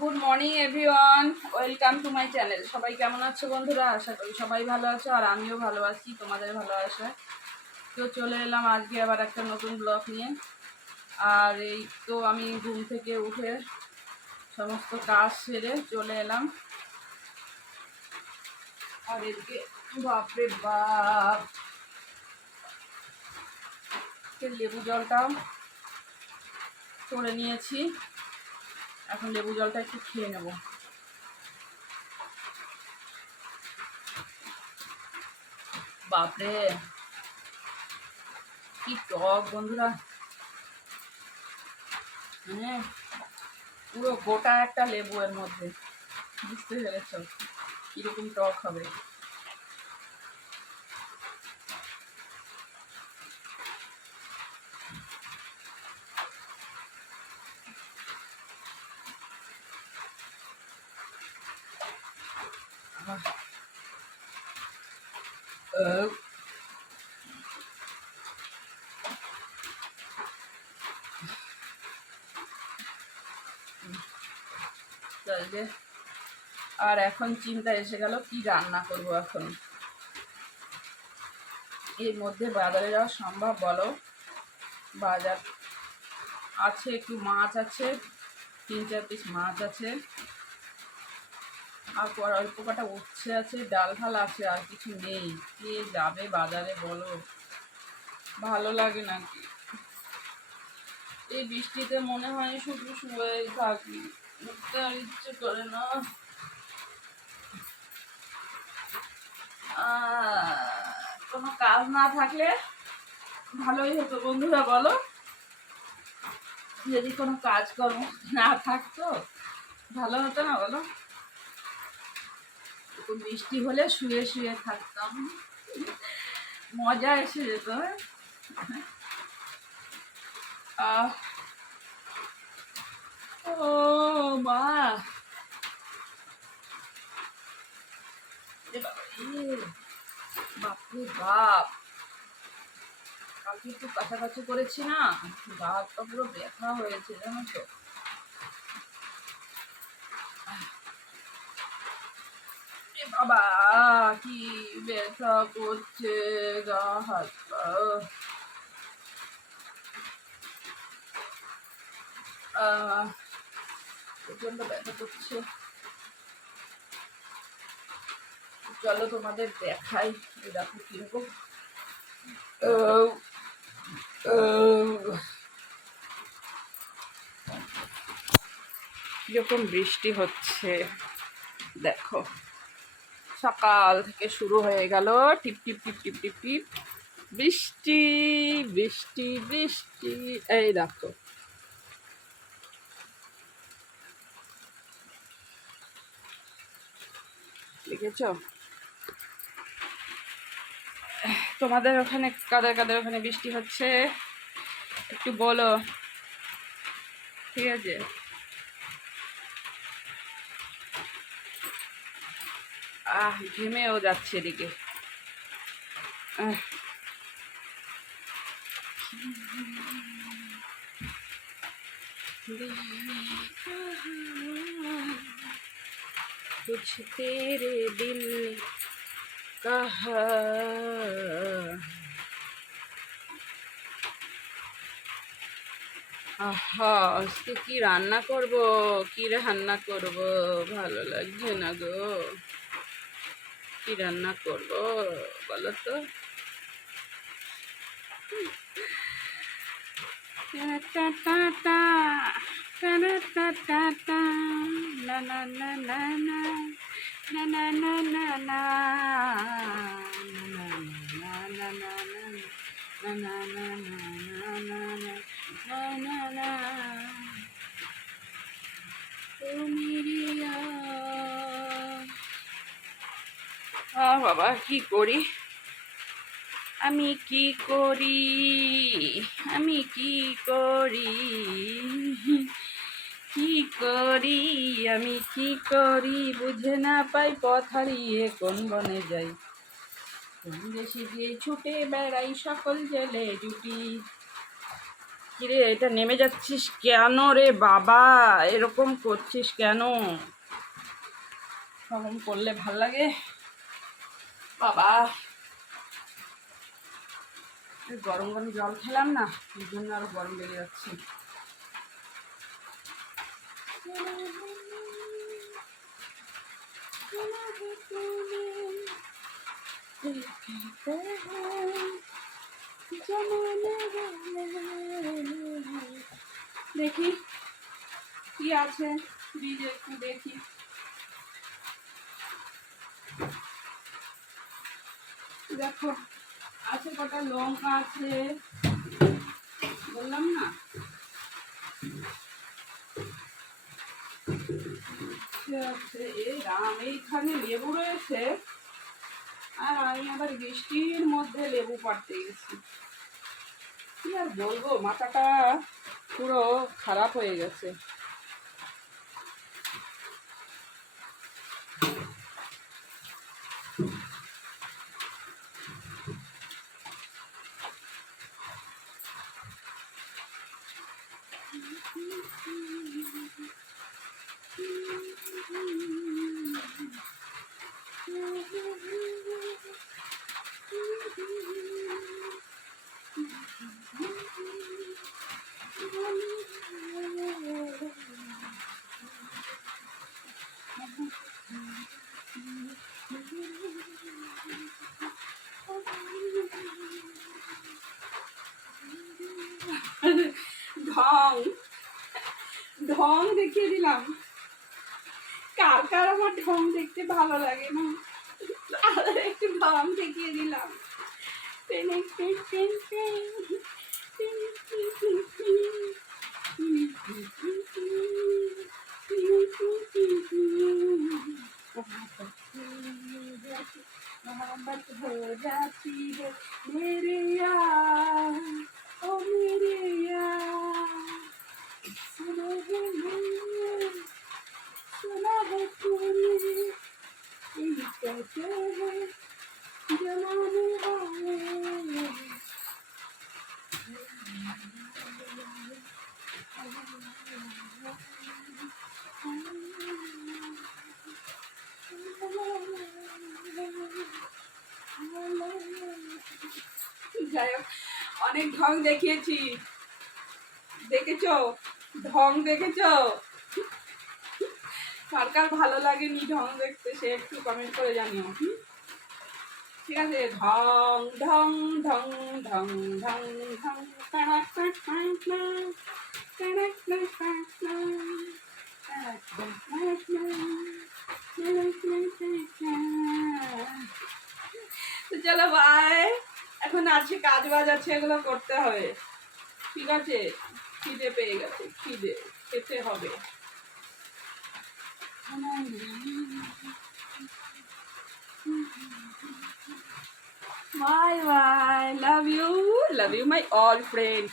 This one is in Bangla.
Good morning everyone, welcome to my channel. সবাই কেমন আছো বন্ধুরা? আশা করি সবাই ভালো আছো, আর আমিও ভালো আছি তোমাদের ভালোবাসায়। তো চলে এলাম আজকে আবার একটা নতুন ব্লগ নিয়ে। আর এই তো আমি ঘুম থেকে উঠে সমস্ত কাজ সেরে চলে এলাম। আর এদিকে বাপরে বাপ, লেবু জলটাও করে নিয়েছি। এখন লেবু জলটা একটু খেয়ে নেব। বাপরে কি টক বন্ধুরা, মানে পুরো গোটা একটা লেবু এর মধ্যে, বুঝতে পেরেছ কিরকম টক হবে। আর এখন চিন্তা এসে গেল কি রান্না করব। এখন এর মধ্যে বাজারে যাওয়া সম্ভব বলো? বাজার আছে, একটু মাছ আছে, 3-4 পিস মাছ আছে, আর অল্প কটা উচ্ছে আছে, ডাল ফাল আছে, আর কিছু নেই। কে যাবে বাজারে বলো? ভালো লাগে নাকি? এই বৃষ্টিতে মনে হয় শুধু শুয়ে থাকি, উঠতে আর ইচ্ছে করে না। কোনো কাজ না থাকলে ভালোই হতো বন্ধুরা, বলো? যদি কোনো কাজকর্ম না থাকতো ভালো হতো না বলো? বৃষ্টি হলে শুয়ে শুয়ে থাকতাম, মজা এসে যেত। ও মা, বাপরে বাপ, কালকে একটু কাছাকাছি করেছি না, গা হাতটা পুরো ব্যথা হয়েছে জানো তো। বাবা কি ব্যথা করছে গা হাত পা, প্রচন্ড ব্যথা করছে। চলো তোমাদের দেখাই, দেখো কিরকম কিরকম বৃষ্টি হচ্ছে। দেখো সকাল থেকে শুরু হয়ে গেল টিপ টিপ টিপ টিপ টিপ টিপ বৃষ্টি বৃষ্টি বৃষ্টি। এই দেখো দেখেছ? তোমাদের ওখানে কাদের কাদের ওখানে বৃষ্টি হচ্ছে একটু বলো, ঠিক আছে? ঘেমেও যাচ্ছে এদিকে। कुछ तेरे दिल कहा, আহা আজকে কি রান্না করব, কি রান্না করব ভালো লাগছে না গো। কি রান্না করব বলো তো? বাবা কি করি, আমি কি করি, আমি কি করি, কি করি, আমি কি করি বুঝে না পাই, পথ হারিয়ে কোন বনে যাই, কোন দেশে গিয়ে ছুটে বেড়াই সকল জেলে জুটি। কিরে এটা নেমে যাচ্ছিস কেন রে বাবা, এরকম করছিস কেন? এরকম করলে ভাল লাগে বাবা? গরম গরম জল খেলাম না, এই জন্য আরো গরম লেগে যাচ্ছে। দেখি কি আছে ফ্রিজে, একটু দেখি। দেখো আছে কটা লঙ্কা আছে, বললাম না। আছে এই রাম, এইখানে লেবু রয়েছে, আর আমি আবার বৃষ্টির মধ্যে লেবু পাড়তে গেছি। কি আর বলবো, মাথাটা পুরো খারাপ হয়ে গেছে। ঢং ঢং দেখিয়ে দিলাম। কার কার আমার ঢং দেখতে ভালো লাগে না, একটু ঢং দেখিয়ে দিলাম। मोहब्बत हो जाती है मेरे यार, ओ मेरे यार, सुना है मैंने, सुना है तूने, ये कैसे है जमाने वाले। যাই হোক, অনেক ঢং দেখিয়েছি, দেখেছো? ঢং দেখেছো? কার কার ভালো লাগেনি ঢং দেখতে, সে একটু কমেন্ট করে জানিও। ঠিক আছে, ঢং ঢং ঢং ঢং ঢং ঢং তো চলো বাই, এখন আছে কাজ বাজ আছে, এগুলো করতে হবে। ঠিক আছে, খিদে পেয়ে গেছে, খিদে খেতে হবে। Bye bye. Love you my all friends.